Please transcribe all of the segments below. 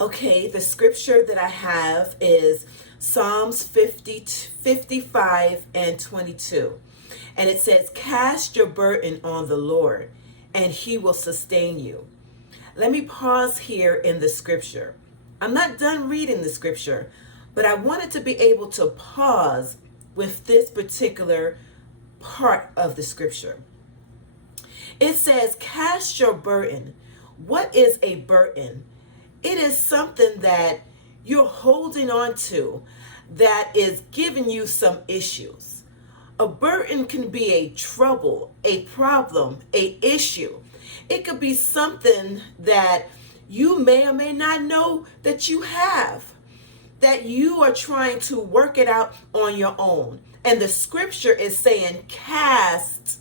Okay, the scripture that I have is Psalms 55 and 22. And it says, "Cast your burden on the Lord, and he will sustain you." Let me pause here in the scripture. I'm not done reading the scripture, but I wanted to be able to pause with this particular part of the scripture. It says, "Cast your burden." What is a burden? It is something that you're holding on to that is giving you some issues. A burden can be a trouble, a problem, a issue. It could be something that you may or may not know that you have, that you are trying to work it out on your own. And the scripture is saying, cast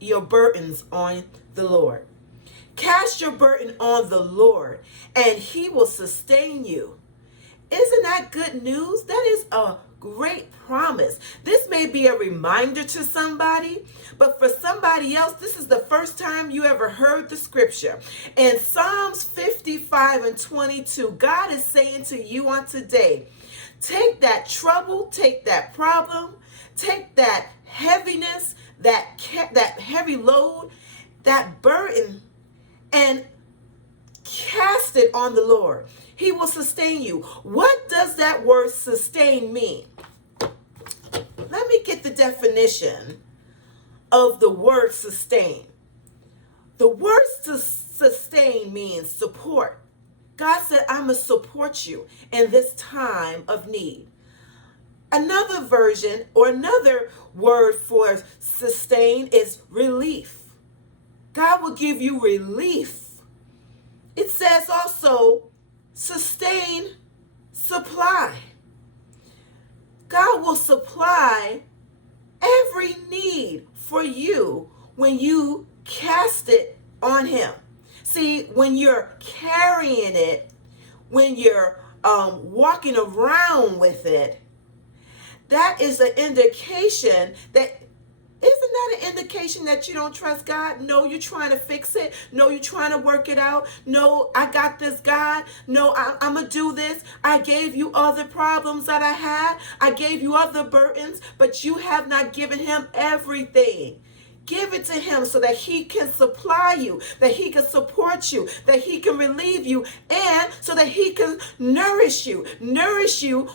your burdens on the Lord. Cast your burden on the Lord, and he will sustain you. Isn't that good news? That is a great promise. This may be a reminder to somebody, but for somebody else, this is the first time you ever heard the scripture. In Psalms 55 and 22, God is saying to you on today, take that trouble, take that problem, take that heaviness, that heavy load, that burden, and cast it on the Lord. He will sustain you. What does that word sustain mean? Let me get the definition of the word sustain. The word sustain means support. God said, I'm going to support you in this time of need. Another version or another word for sustain is relief. God will give you relief. It says also sustain, supply. God will supply every need for you when you cast it on him. See, when you're carrying it, when you're walking around with it, that is an indication that, isn't that an indication that you don't trust God? No, you're trying to fix it. No, you're trying to work it out. No, I got this, God. No, I'm going to do this. I gave you other problems that I had. I gave you other burdens, but you have not given him everything. Give it to him so that he can supply you, that he can support you, that he can relieve you, and so that he can nourish you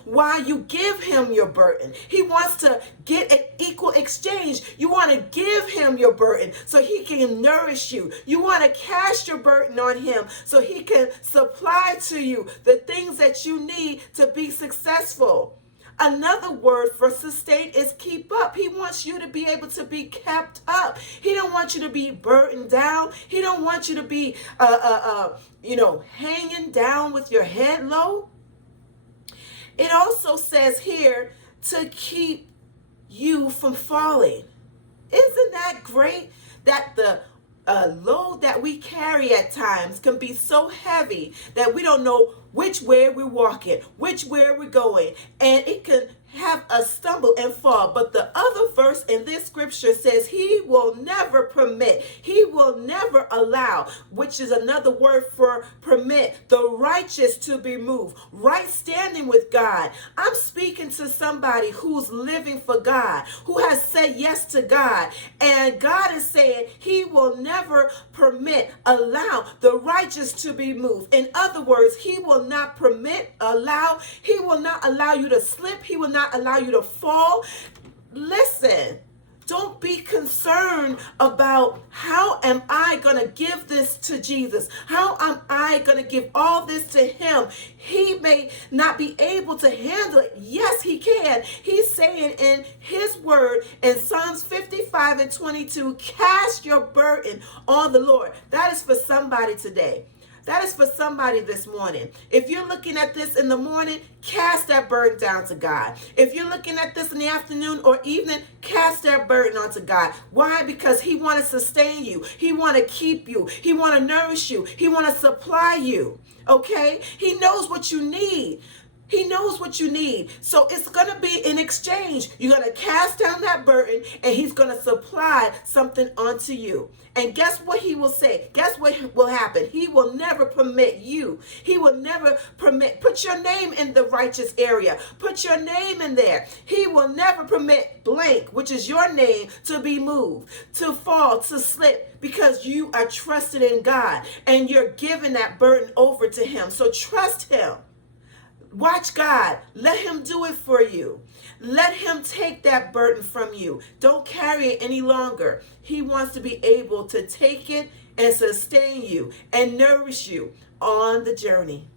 while you give him your burden. He wants to get an equal exchange. You want to give him your burden so he can nourish you. You want to cast your burden on him so he can supply to you the things that you need to be successful. Another word for sustain is keep up. He wants you to be able to be kept up. He don't want you to be burdened down. He don't want you to be, hanging down with your head low. It also says here to keep you from falling. Isn't that great that the load that we carry at times can be so heavy that we don't know which way we're walking, which way we're going, and it can have us stumble and fall. But the other verse in this scripture says he will never permit, he will never allow, which is another word for permit, the righteous to be moved, right standing with God. I'm speaking to somebody who's living for God, who has said yes to God, and God is saying he will never permit, allow the righteous to be moved. In other words, he will not permit, allow, he will not allow you to slip, he will not allow you to fall. Listen, don't be concerned about how am I going to give this to Jesus? How am I going to give all this to him? He may not be able to handle it. Yes, he can. He's saying in his word in Psalms 55 and 22, cast your burden on the Lord. That is for somebody today. That is for somebody this morning. If you're looking at this in the morning, cast that burden down to God. If you're looking at this in the afternoon or evening, cast that burden onto God. Why? Because he wants to sustain you. He wants to keep you. He wants to nourish you. He wants to supply you. Okay? He knows what you need. He knows what you need. So it's going to be in exchange. You're going to cast down that burden and he's going to supply something onto you. And guess what he will say? Guess what will happen? He will never permit you. He will never permit. Put your name in the righteous area. Put your name in there. He will never permit blank, which is your name, to be moved, to fall, to slip, because you are trusted in God and you're giving that burden over to him. So trust him. Watch God. Let him do it for you. Let him take that burden from you. Don't carry it any longer. He wants to be able to take it and sustain you and nourish you on the journey.